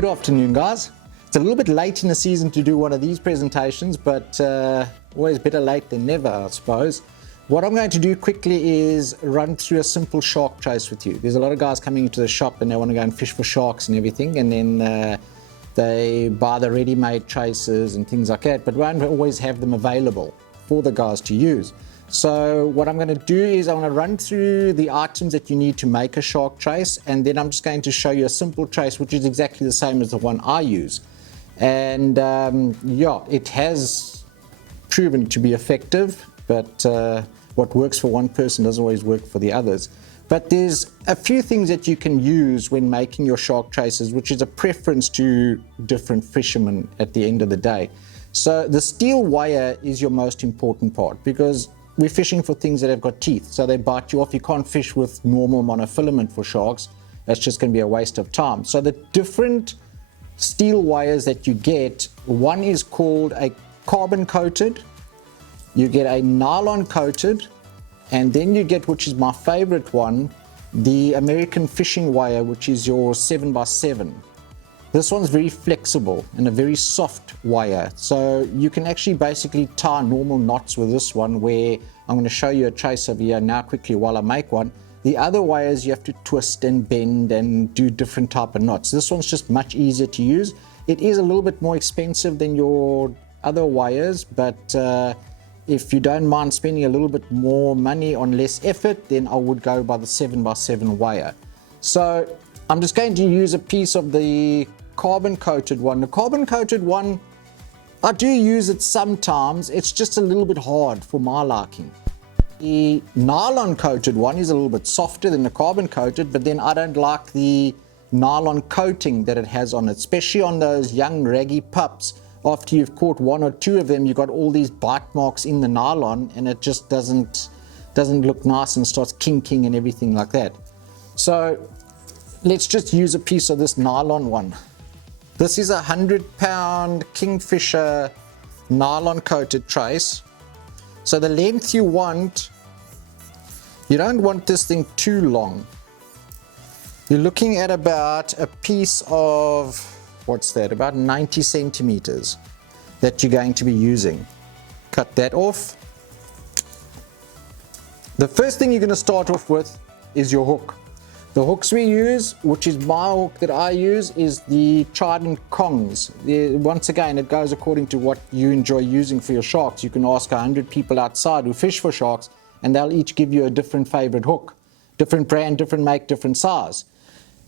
Good afternoon, guys. It's a little bit late in the season to do one of these presentations, but always better late than never, I suppose. What I'm going to do quickly is run through a simple shark trace with you. There's a lot of guys coming into the shop and they want to go and fish for sharks and everything, and then they buy the ready-made traces and things like that, but won't always have them available for the guys to use. So what I'm going to do is I'm going to run through the items that you need to make a shark trace, and then I'm just going to show you a simple trace which is exactly the same as the one I use. And yeah, it has proven to be effective, but what works for one person doesn't always work for the others. But there's a few things that you can use when making your shark traces, which is a preference to different fishermen at the end of the day. So the steel wire is your most important part, because we're fishing for things that have got teeth, so they bite you off. You can't fish with normal monofilament for sharks. That's just going to be a waste of time. So the different steel wires that you get, one is called a carbon coated, you get a nylon coated, and then you get, which is my favorite one, the American fishing wire, which is your 7x7. This one's very flexible and a very soft wire, so you can actually basically tie normal knots with this one, where I'm going to show you a trace over here now quickly while I make one. The other wires you have to twist and bend and do different type of knots. This one's just much easier to use. It is a little bit more expensive than your other wires, but if you don't mind spending a little bit more money on less effort, then I would go by the 7x7 wire. So I'm just going to use a piece of the carbon coated one. The carbon coated one, I do use it sometimes. It's just a little bit hard for my liking. The nylon coated one is a little bit softer than the carbon coated, but then I don't like the nylon coating that it has on it, especially on those young raggy pups. After you've caught one or two of them, you've got all these bite marks in the nylon, and it just doesn't look nice and starts kinking and everything like that. So let's just use a piece of this nylon one. This is a 100-pound Kingfisher nylon coated trace. So the length you want, you don't want this thing too long. You're looking at about a piece of, what's that, about 90 centimeters that you're going to be using. Cut that off. The first thing you're going to start off with is your hook. The hooks we use, which is my hook that I use, is the Trident Kongs. Once again, it goes according to what you enjoy using for your sharks. You can ask 100 people outside who fish for sharks, and they'll each give you a different favorite hook. Different brand, different make, different size.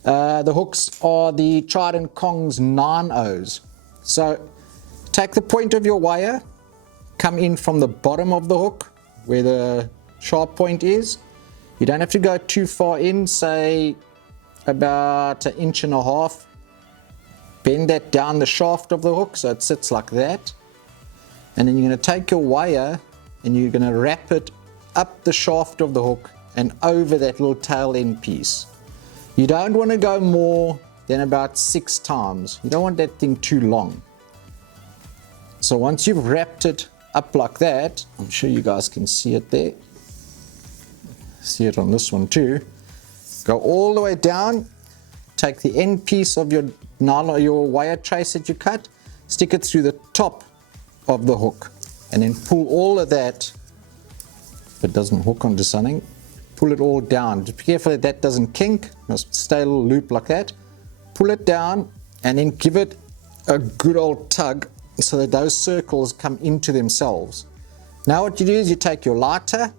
The hooks are the Trident Kongs 9/0s. So take the point of your wire, come in from the bottom of the hook where the sharp point is. You don't have to go too far in, say about 1.5 inches. Bend that down the shaft of the hook so it sits like that. And then you're going to take your wire and you're going to wrap it up the shaft of the hook and over that little tail end piece. You don't want to go more than about 6 times. You don't want that thing too long. So once you've wrapped it up like that, I'm sure you guys can see it there. See it on this one too. Go all the way down, take the end piece of your nylon, your wire trace that you cut, stick it through the top of the hook, and then pull all of that. If it doesn't hook onto something, pull it all down. Just be careful that that doesn't kink. It must stay a little loop like that. Pull it down and then give it a good old tug so that those circles come into themselves. Now what you do is you take your lighter,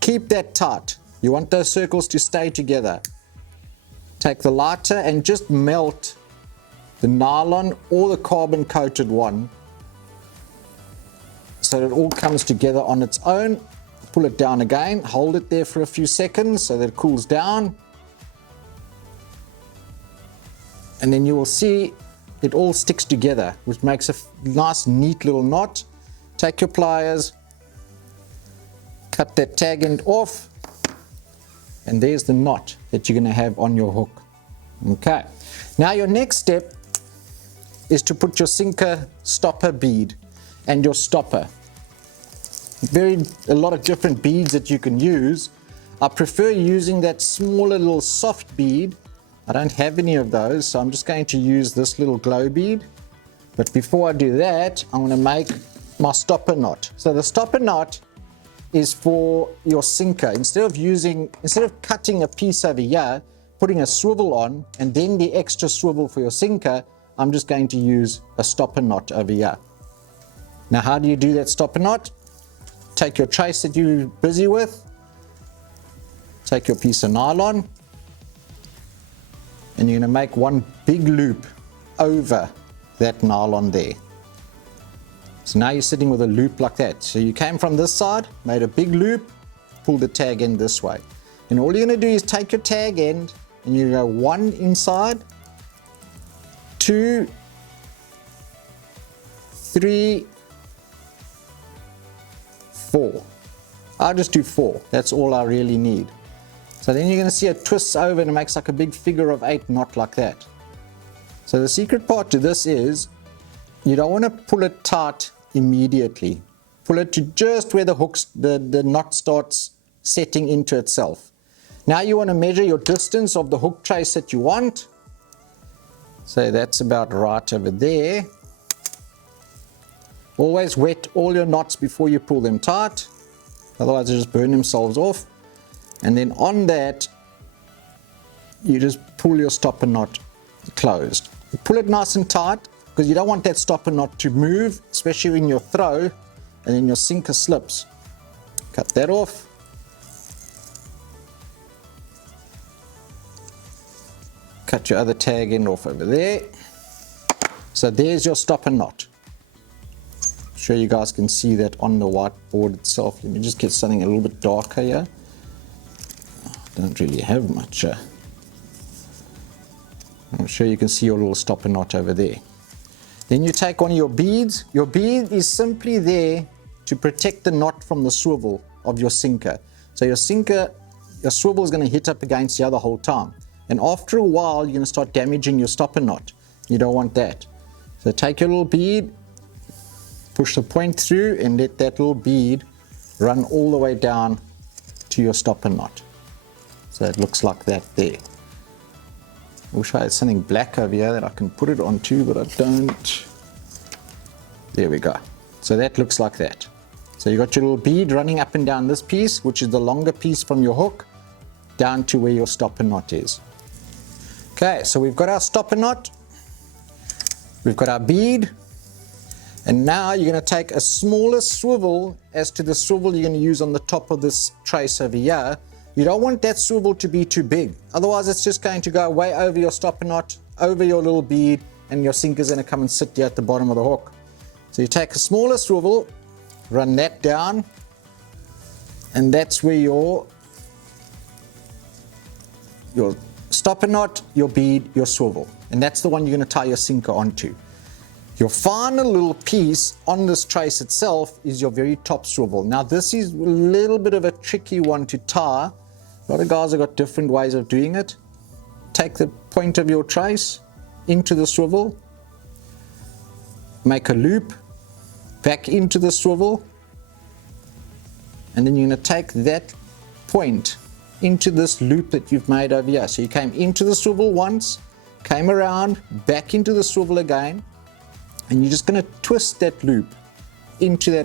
keep that tight. You want those circles to stay together. Take the lighter and just melt the nylon or the carbon coated one so that it all comes together on its own. Pull it down again, hold it there for a few seconds so that it cools down. And then you will see it all sticks together, which makes a nice neat little knot. Take your pliers, cut that tag end off, and there's the knot that you're going to have on your hook. Okay, now your next step is to put your sinker stopper bead and your stopper. A lot of different beads that you can use. I prefer using that smaller little soft bead I don't have any of those, so I'm just going to use this little glow bead. But before I do that, I'm going to make my stopper knot. So the stopper knot is for your sinker. Instead of cutting a piece over here, putting a swivel on, and then the extra swivel for your sinker, I'm just going to use a stopper knot over here. Now, how do you do that stopper knot? Take your trace that you're busy with, take your piece of nylon, and you're going to make one big loop over that nylon there. So now you're sitting with a loop like that. So you came from this side, made a big loop, pull the tag end this way. And all you're going to do is take your tag end and you go 1 inside, 2, 3, 4. I'll just do 4. That's all I really need. So then you're going to see it twists over and it makes like a big figure of 8 knot like that. So the secret part to this is you don't want to pull it tight immediately. Pull it to just where the hooks, the knot starts setting into itself. Now you want to measure your distance of the hook trace that you want. So that's about right over there. Always wet all your knots before you pull them tight, otherwise they just burn themselves off. And then on that, you just pull your stopper knot closed. You pull it nice and tight because you don't want that stopper knot to move, especially when you throw and then your sinker slips. Cut that off. Cut your other tag end off over there. So there's your stopper knot. I'm sure you guys can see that on the whiteboard itself. Let me just get something a little bit darker here. Don't really have much. I'm sure you can see your little stopper knot over there. Then you take one of your beads. Your bead is simply there to protect the knot from the swivel of your sinker. So your sinker, your swivel is going to hit up against the other whole time. And after a while, you're going to start damaging your stopper knot. You don't want that. So take your little bead, push the point through and let that little bead run all the way down to your stopper knot. So it looks like that there. I wish I had something black over here that I can put it onto, but I don't. There we go. So that looks like that. So you got your little bead running up and down this piece, which is the longer piece from your hook, down to where your stopper knot is. Okay, so we've got our stopper knot, we've got our bead, and now you're going to take a smaller swivel as to the swivel you're going to use on the top of this trace over here. You don't want that swivel to be too big, otherwise it's just going to go way over your stopper knot, over your little bead, and your sinker's going to come and sit here at the bottom of the hook. So you take a smaller swivel, run that down, and that's where your stopper knot, your bead, your swivel, and that's the one you're going to tie your sinker onto. Your final little piece on this trace itself is your very top swivel. Now this is a little bit of a tricky one to tie. A lot of guys have got different ways of doing it. Take the point of your trace into the swivel, make a loop, back into the swivel, and then you're going to take that point into this loop that you've made over here. So you came into the swivel once, came around, back into the swivel again, and you're just going to twist that loop into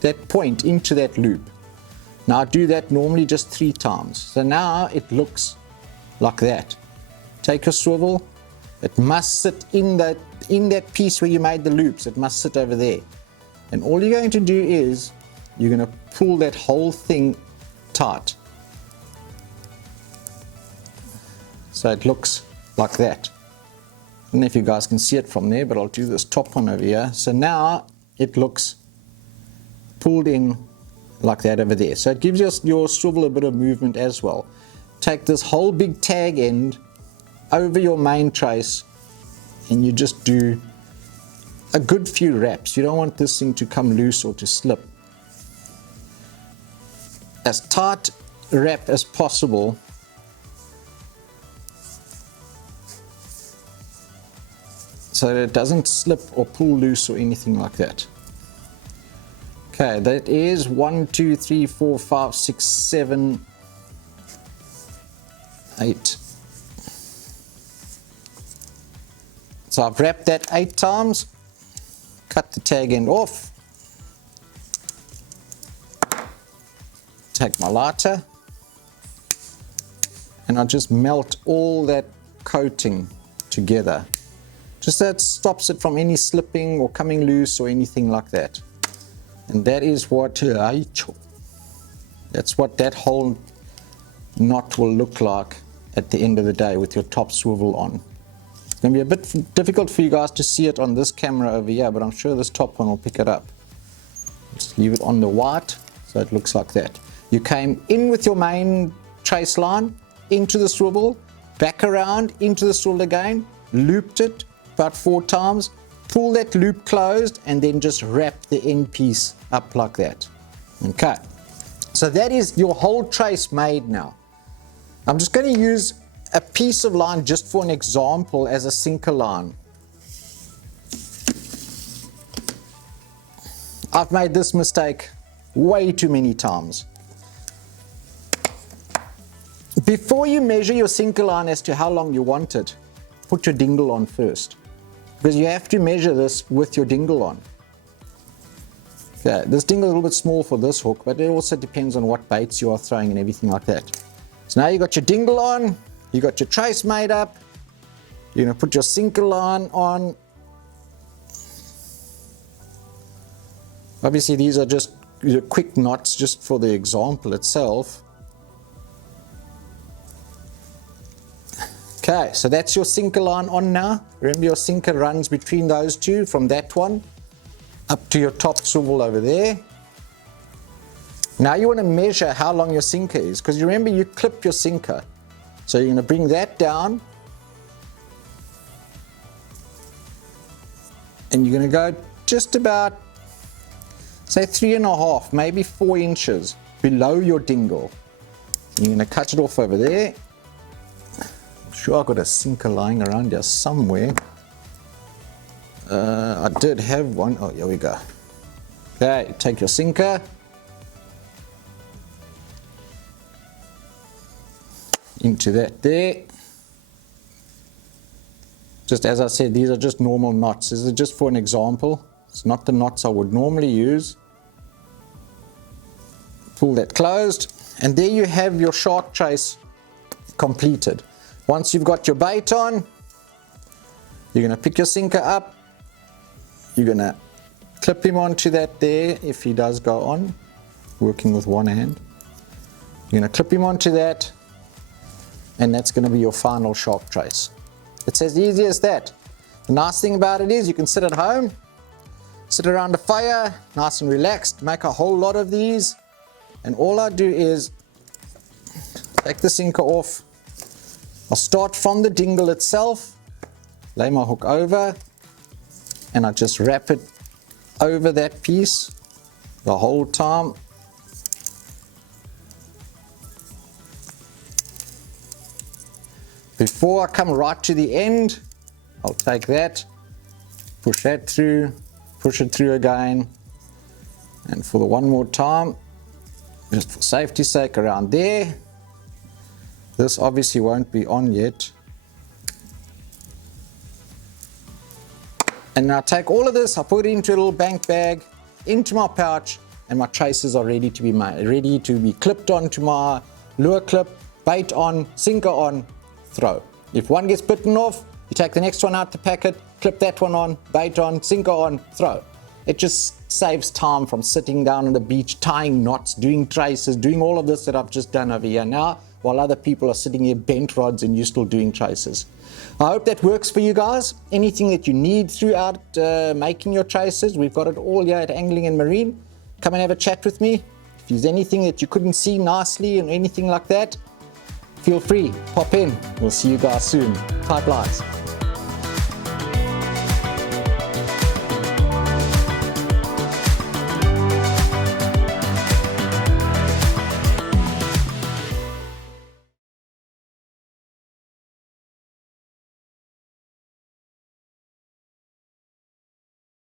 that point, into that loop. Now I do that normally just 3 times. So now it looks like that. Take your swivel, it must sit in that piece where you made the loops, it must sit over there. And all you're going to do is, you're going to pull that whole thing tight. So it looks like that. I don't know if you guys can see it from there, but I'll do this top one over here. So now it looks pulled in like that over there. So it gives your swivel a bit of movement as well. Take this whole big tag end over your main trace and you just do a good few wraps. You don't want this thing to come loose or to slip. As tight a wrap as possible. So that it doesn't slip or pull loose or anything like that. Okay, that is 1, 2, 3, 4, 5, 6, 7, 8, So I've wrapped that 8 times, cut the tag end off, take my lighter, and I just melt all that coating together. Just that stops it from any slipping or coming loose or anything like that. And that is what, that's what that whole knot will look like at the end of the day with your top swivel on. It's going to be a bit difficult for you guys to see it on this camera over here, but I'm sure this top one will pick it up. Just leave it on the white so it looks like that. You came in with your main trace line into the swivel, back around into the swivel again, looped it about 4 times, pull that loop closed, and then just wrap the end piece up like that. Okay, so that is your whole trace made now. I'm just going to use a piece of line just for an example as a sinker line. I've made this mistake way too many times. Before you measure your sinker line as to how long you want it, put your dingle on first, because you have to measure this with your dingle on. Okay, this dingle is a little bit small for this hook, but it also depends on what baits you are throwing and everything like that. So now you got your dingle on, you got your trace made up, you're going to put your sinker line on. Obviously these are just quick knots just for the example itself. Okay, so that's your sinker line on now. Remember, your sinker runs between those two, from that one up to your top swivel over there. Now you want to measure how long your sinker is, because you remember you clip your sinker. So you're going to bring that down and you're going to go just about, say, 3.5, maybe 4 inches below your dingle. You're going to cut it off over there. Sure, I've got a sinker lying around here somewhere. I did have one. Oh, here we go. Okay, take your sinker. Into that there. Just as I said, these are just normal knots. This is just for an example. It's not the knots I would normally use. Pull that closed. And there you have your shark trace completed. Once you've got your bait on, you're going to pick your sinker up, you're going to clip him onto that there if he does go on, working with one hand. You're going to clip him onto that, and that's going to be your final shark trace. It's as easy as that. The nice thing about it is you can sit at home, sit around a fire, nice and relaxed, make a whole lot of these, and all I do is take the sinker off. I'll start from the dingle itself, lay my hook over, and I just wrap it over that piece the whole time. Before I come right to the end, I'll take that, push that through, push it through again, and for the one more time, just for safety's sake, around there. This obviously won't be on yet. And now I take all of this, I put it into a little bank bag, into my pouch, and my traces are ready to be made, ready to be clipped onto my lure clip, bait on, sinker on, throw. If one gets bitten off, you take the next one out the packet, clip that one on, bait on, sinker on, throw. It just saves time from sitting down on the beach, tying knots, doing traces, doing all of this that I've just done over here now, while other people are sitting here bent rods and you're still doing traces. I hope that works for you guys. Anything that you need throughout making your traces, we've got it all here at Angling and Marine. Come and have a chat with me. If there's anything that you couldn't see nicely and anything like that, feel free, pop in. We'll see you guys soon. Tight lines.